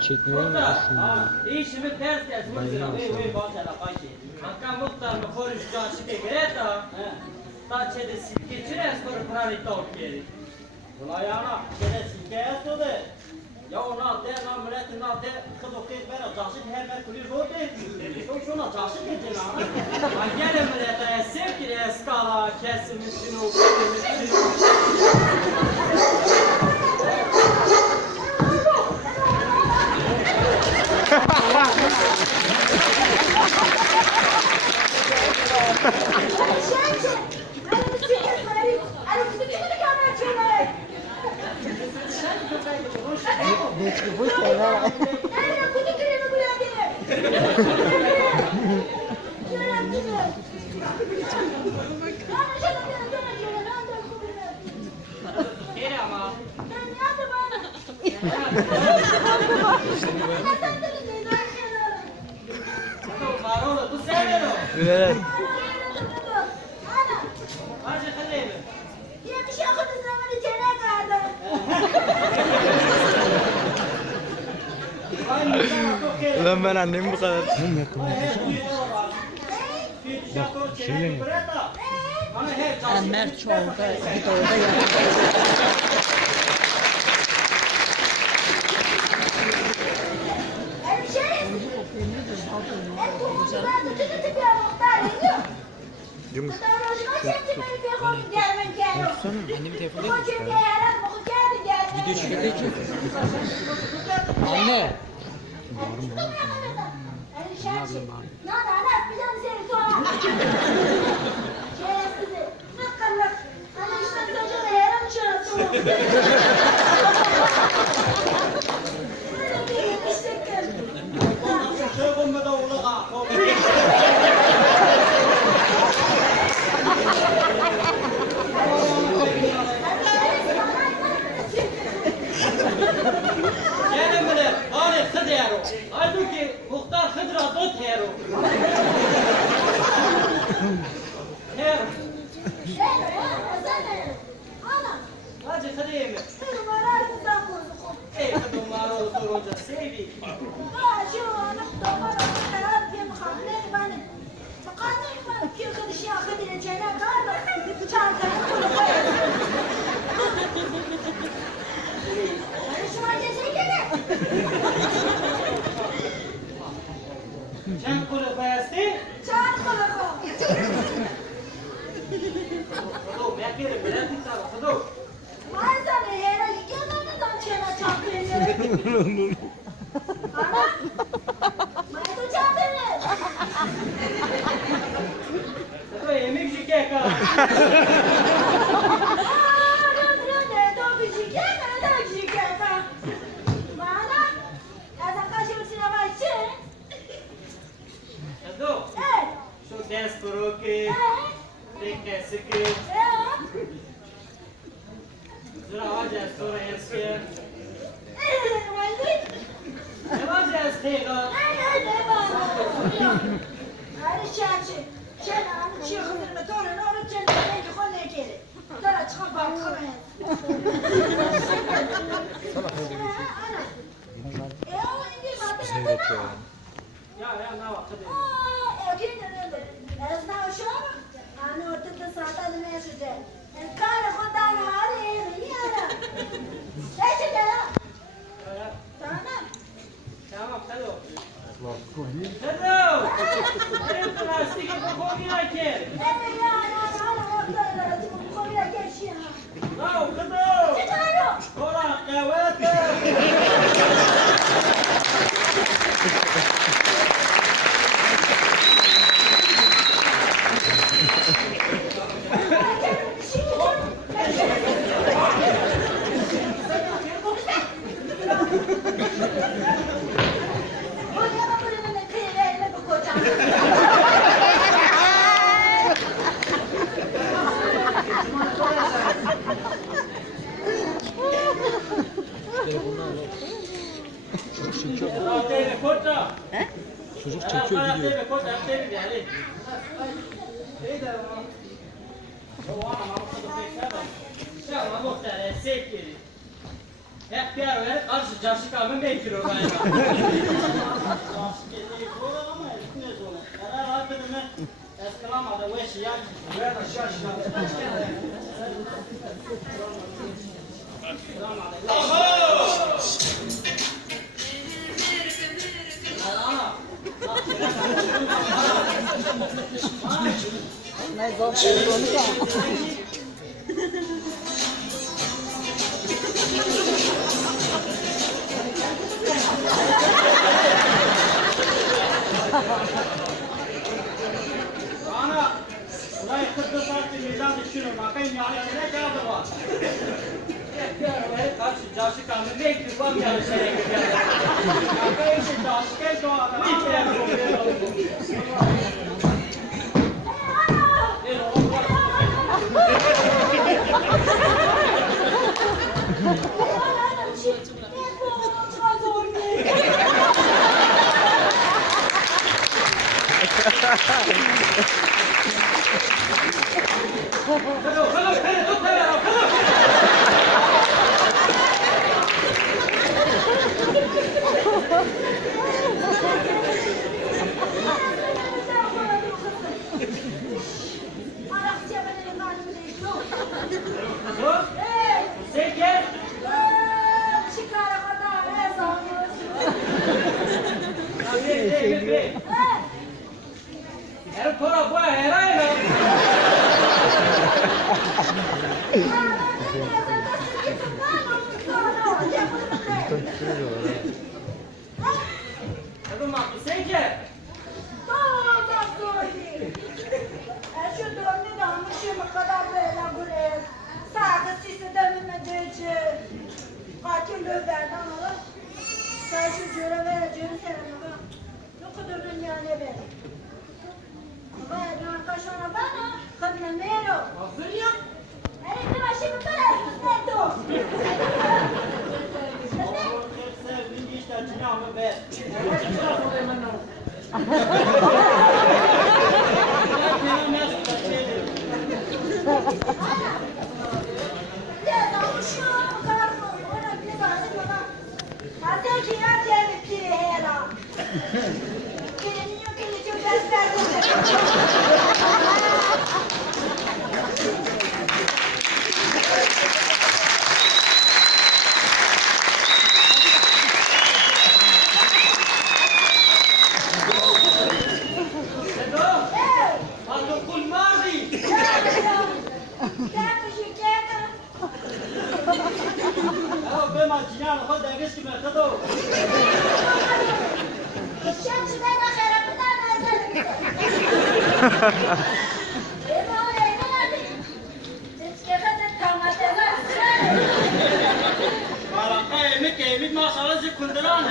Çekmiyor musun? İyi şimdi ters gelsin. Vay başla başı. Hakan muhtar mı konuşacağın şimdi gerek da. Ta çede silke çire sonra prani tavuk yeri. Ulan yana çede silke sodu. Ya ona de na millet na de kıdo kez bana caşit hemen kulir rote. Çok şuna caşit edin ha. Gel millete sevkili eskala kesim için o Evet. Ulan ben annemi bu kadar. Mert Çoğul'da videoda yaptı. Yumuş. Annemin telefonu değil mi? Video çekildi ki. Anne. Çocuk çekiyor gidiyor. muhtemelen sekeri. Hep bir ara karşı caşı kalmı bekliyor ben. Caşı geliyor ama etmez onu. Eğer arkadaşımı eskalamadı o eşi yak. Ben aşağı Mas o telefone tá. Ana, ulan 44 saattir mizan düşünüyorum. Bakayım yani ne kağıdı var. Karşı caşı kaldı. Ne ektir var yani şeye gidiyor. Bakayım işte caşı gel doğada. Ne Sen gel. Era para boa, era ela. Hadi Marco, sen gel. Hazır ya. Sevdiğin işte cinahımı ver. Maşallah zikunduran.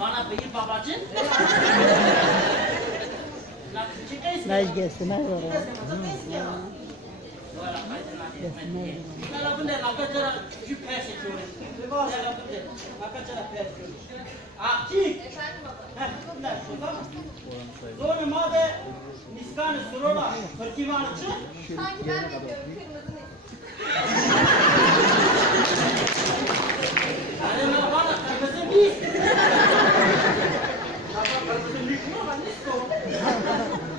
Bana büyük babacığım. Nós gostamos agora. Sonra madde niskan surora fırkivanı çık. Sanki ben biliyorum kırmızı ne? Yani ne var da kırmızı mis. Kırmızı mis mi var nisko?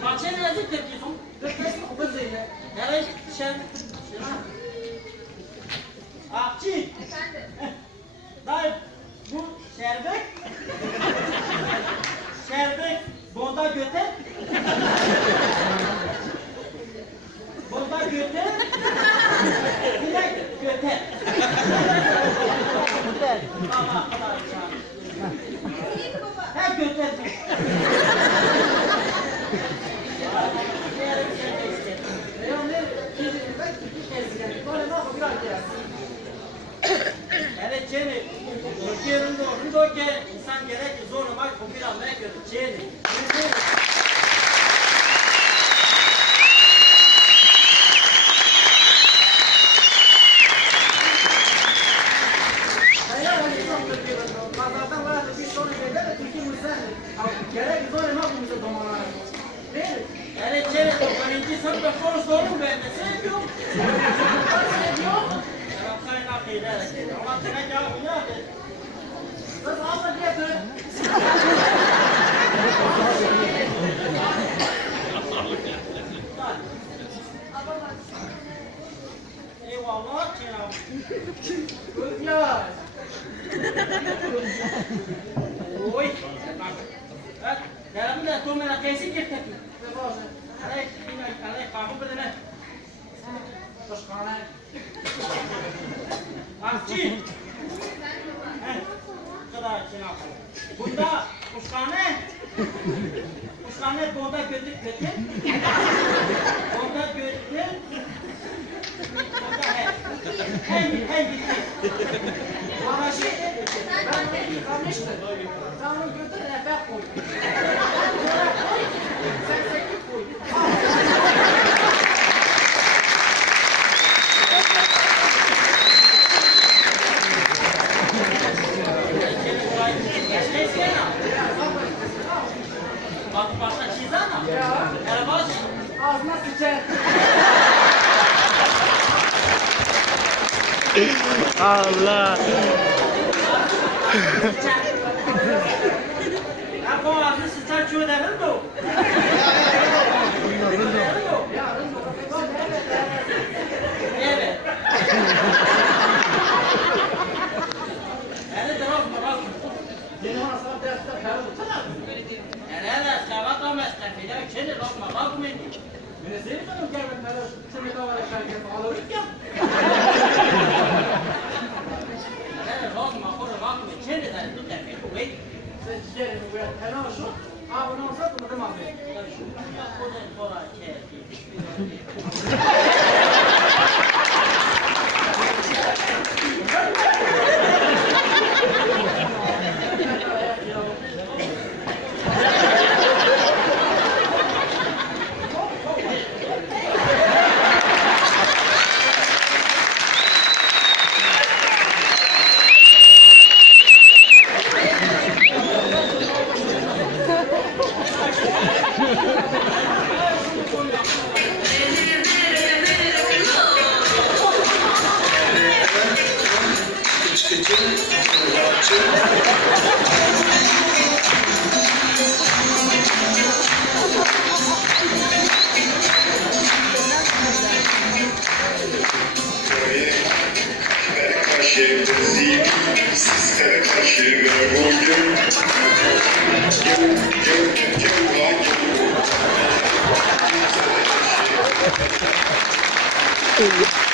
Kaçın yazık tepkiyorsun. Dökmesin kızıyla. Nereye sen? Akçı. Efendim? Dayı bu şerbet. Şerbet bonda göte. Bonda göte. Bir de göte. Allah Allah çağır. İyi mi baba? Her göte. Evet Çeni, Türkiye'nin doğru ki insan gerek zorlamak bu bir anlamaya göre Çeni. Evet Çeni, birinci sınıfta kurs doğru ben de seviyorum. Kaynak ederek, ama sana cevap ne? Kız alma diye eyvallah Çiğnam. Kız ya. Oy. Bak, dalam dah tu mana kesi kita tu. Ada ini ada kamu berdana. Terus kana. Akçı. Kadar Çiğnam. Bunda kuşkane. Kuşkane bunda götür. Bunda götür. Hey gitti. Araşı ben kalmıştı. Sen onu götür eve koy. Sen seki koy. Başka çizana? Ya. Bas. Ağzına sıçar. Allah. Aku ağzını sıçar çöğü derin mi? Evet. Yani taraf taraf. Yani evet, sabah da mesleğiyle içeri bakma edin. Beni sevdim gelmek kadar seni kavara şarkı alırız ya. Yani bakma içeri de bu demek bu way. Sen içeri bu ya kanal şu. Abi ne olsa bunu tamam be. Şu ya bu da sonra Thank you.